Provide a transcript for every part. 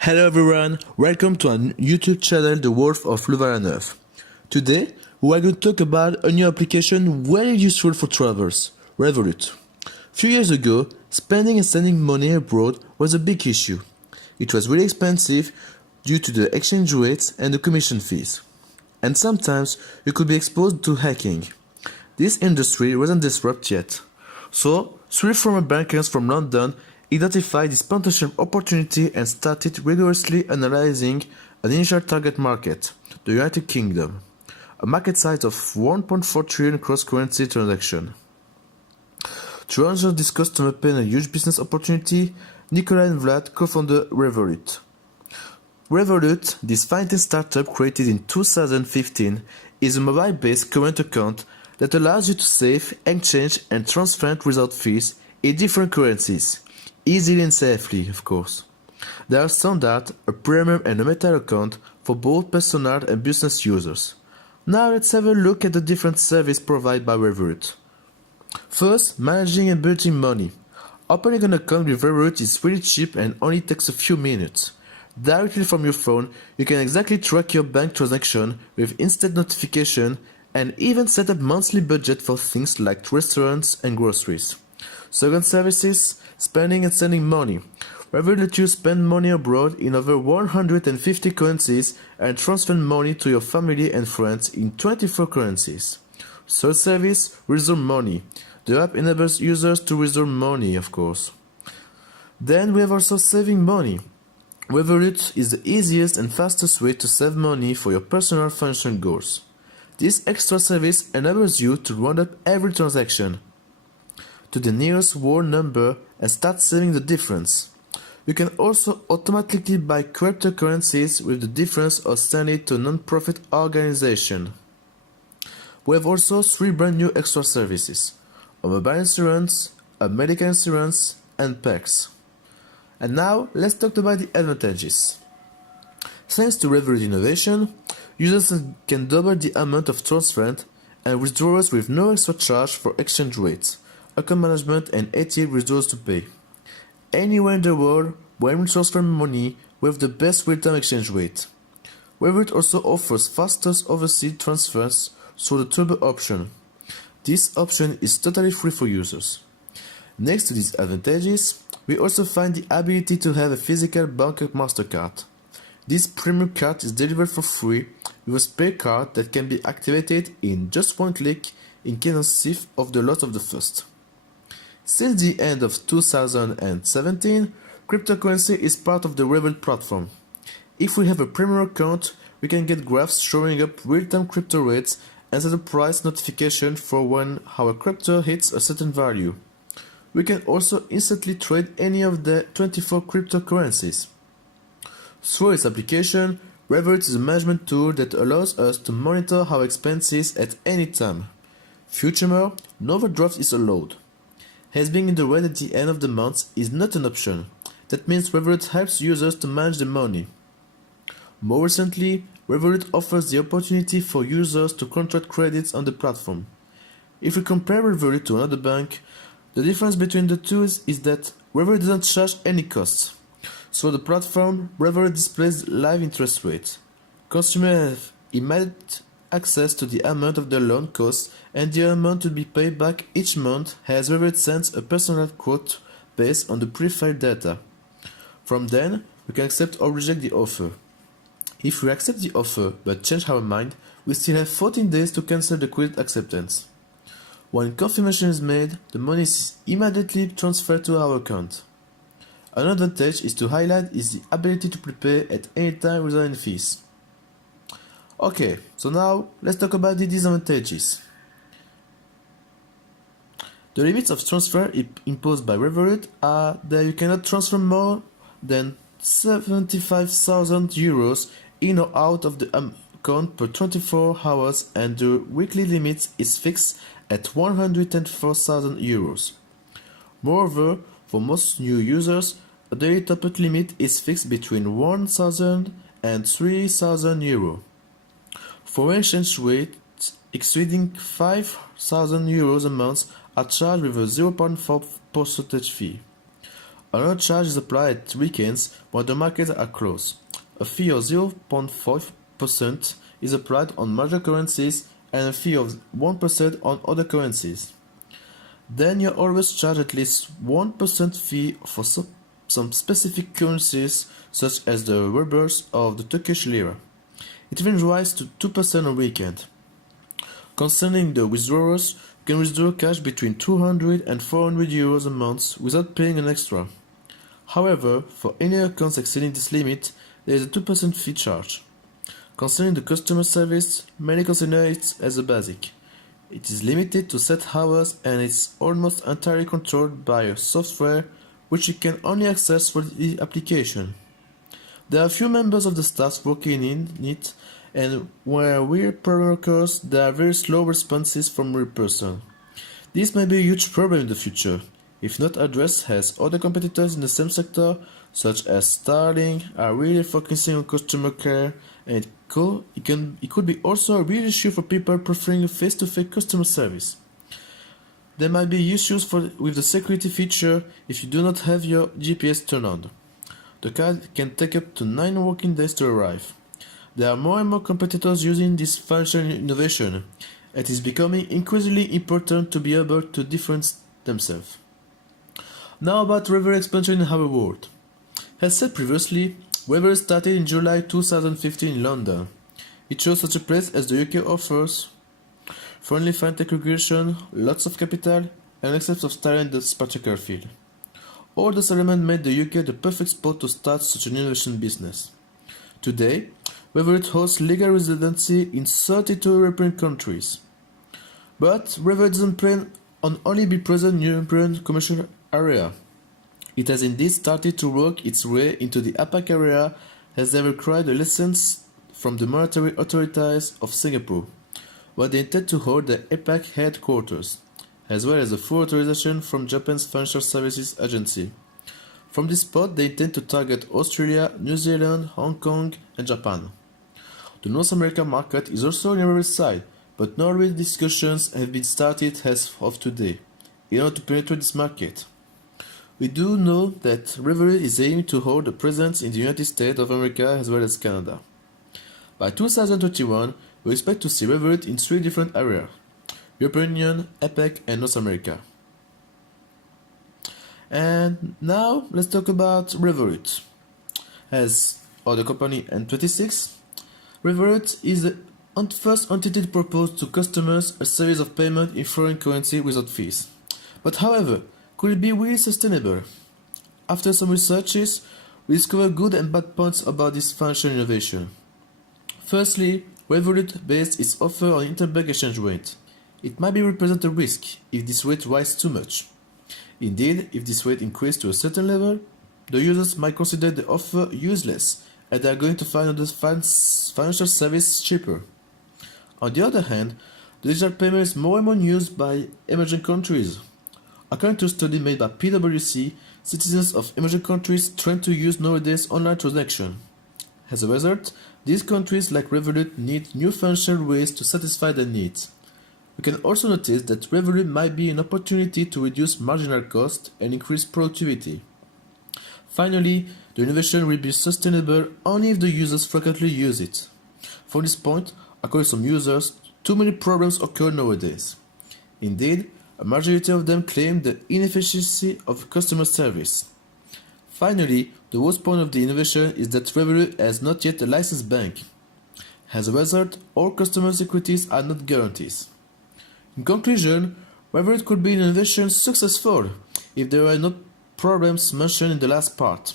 Hello everyone, welcome to our YouTube channel The Wolf of Louvain-la-Neuve. Today, we are going to talk about a new application very useful for travelers, Revolut. A few years ago, spending and sending money abroad was a big issue. It was really expensive due to the exchange rates and the commission fees. And sometimes you could be exposed to hacking. This industry wasn't disrupted yet. So, three former bankers from London identified this potential opportunity and started rigorously analyzing an initial target market, the United Kingdom, a market size of 1.4 trillion cross-currency transactions. To answer this customer pain and huge business opportunity, Nicola and Vlad co-founded Revolut. Revolut, this fintech startup created in 2015, is a mobile-based current account that allows you to save, exchange and transfer without fees in different currencies, easily and safely, of course. There are standard, a premium and a metal account for both personal and business users. Now let's have a look at the different services provided by Revolut. First, managing and budgeting money. Opening an account with Revolut is really cheap and only takes a few minutes. Directly from your phone, you can exactly track your bank transaction with instant notification and even set up monthly budget for things like restaurants and groceries. Second services, spending and sending money. Revolut lets you spend money abroad in over 150 currencies and transfer money to your family and friends in 24 currencies. Third service, withdraw money. The app enables users to withdraw money, of course. Then we have also saving money. Revolut is the easiest and fastest way to save money for your personal financial goals. This extra service enables you to round up every transaction to the nearest whole number and start saving the difference. You can also automatically buy cryptocurrencies with the difference or send it to a non-profit organization. We have also three brand new extra services: a mobile insurance, a medical insurance, and PECs. And now let's talk about the advantages. Thanks to Revolut innovation, users can double the amount of transfer and withdrawals with no extra charge for exchange rates, account management and ATM withdrawals to pay. Anywhere in the world, when we transfer money, we have the best real-time exchange rate. Revolut also offers fastest overseas transfers through the turbo option. This option is totally free for users. Next to these advantages, we also find the ability to have a physical bank MasterCard. This premium card is delivered for free with a spare card that can be activated in just one click in case of the loss of the first. Since the end of 2017, cryptocurrency is part of the Revolut platform. If we have a premium account, we can get graphs showing up real-time crypto rates and set a price notification for when our crypto hits a certain value. We can also instantly trade any of the 24 cryptocurrencies. Through its application, Revolut is a management tool that allows us to monitor our expenses at any time. Furthermore, no overdraft is allowed. As being in the red at the end of the month is not an option. That means Revolut helps users to manage the money. More recently, Revolut offers the opportunity for users to contract credits on the platform. If we compare Revolut to another bank, the difference between the two is that Revolut doesn't charge any costs. So the platform, Revolut displays live interest rates. Consumers have immediate access to the amount of the loan cost and the amount to be paid back each month, as Revolut sends a personalized quote based on the pre-filled data. From then, we can accept or reject the offer. If we accept the offer but change our mind, we still have 14 days to cancel the credit acceptance. When confirmation is made, the money is immediately transferred to our account. Another advantage is to highlight is the ability to prepay at any time without any fees. Okay, so now let's talk about the disadvantages. The limits of transfer imposed by Revolut are that you cannot transfer more than 75,000 euros in or out of the account per 24 hours, and the weekly limit is fixed at 124,000 euros. Moreover, for most new users, a daily top-up limit is fixed between 1,000 and 3,000 euros. For exchange rates exceeding 5,000 euros a month are charged with a 0.4% fee. Another charge is applied at weekends when the markets are closed. A fee of 0.5% is applied on major currencies and a fee of 1% on other currencies. Then you always charge at least 1% fee for some specific currencies such as the rubles or the Turkish lira. It even rises to 2% on weekend. Concerning the withdrawals, you can withdraw cash between 200 and 400 euros a month without paying an extra. However, for any accounts exceeding this limit, there is a 2% fee charge. Concerning the customer service, many consider it as a basic. It is limited to set hours and it's almost entirely controlled by a software which you can only access for the application. There are few members of the staff working in it, and where a real problem occurs, there are very slow responses from real person. This may be a huge problem in the future, if not addressed, as other competitors in the same sector, such as Starling, are really focusing on customer care, and it could be also a real issue for people preferring a face-to-face customer service. There might be issues with the security feature if you do not have your GPS turned on. The card can take up to 9 working days to arrive. There are more and more competitors using this financial innovation, and it is becoming increasingly important to be able to differentiate themselves. Now about Revolut expansion in our world. As said previously, Revolut started in July 2015 in London. It shows such a place as the UK offers friendly fintech regulation, lots of capital, and access of talent in this particular field. All those elements made the UK the perfect spot to start such an innovation business. Today, Revolut hosts legal residency in 32 European countries. But Revolut doesn't plan on only be present in European commercial area. It has indeed started to work its way into the APAC area as they have required a license from the monetary authorities of Singapore, where they intend to hold the APAC headquarters, as well as a full authorization from Japan's Financial Services Agency. From this spot, they intend to target Australia, New Zealand, Hong Kong, and Japan. The North American market is also on our side, but no real discussions have been started as of today in order to penetrate this market. We do know that Revolut is aiming to hold a presence in the United States of America as well as Canada. By 2021, we expect to see Revolut in 3 different areas: European Union, APEC, and North America. And now let's talk about Revolut. As other company N26, Revolut is the first entity to propose to customers a series of payments in foreign currency without fees. But however, could it be really sustainable? After some researches, we discovered good and bad points about this financial innovation. Firstly, Revolut based its offer on interbank exchange rate. It might represent a risk if this rate rises too much. Indeed, if this rate increases to a certain level, the users might consider the offer useless and they are going to find other financial service cheaper. On the other hand, the digital payment is more and more used by emerging countries. According to a study made by PwC, citizens of emerging countries tend to use nowadays online transactions. As a result, these countries like Revolut need new financial ways to satisfy their needs. We can also notice that Revolut might be an opportunity to reduce marginal cost and increase productivity. Finally, the innovation will be sustainable only if the users frequently use it. From this point, according to some users, too many problems occur nowadays. Indeed, a majority of them claim the inefficiency of customer service. Finally, the worst point of the innovation is that Revolut has not yet a licensed bank. As a result, all customer securities are not guarantees. In conclusion, Revolut could be an innovation successful if there are no problems mentioned in the last part.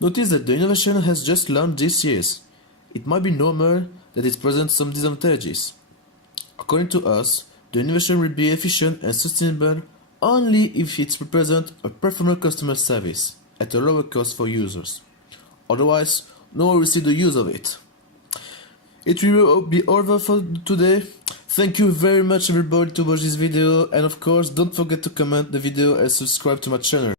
Notice that the innovation has just launched this year. It might be normal that it presents some disadvantages. According to us, the innovation will be efficient and sustainable only if it represents a performant customer service at a lower cost for users. Otherwise, no one will see the use of it. It will be over for today. Thank you very much everybody to watch this video, and of course don't forget to comment the video and subscribe to my channel.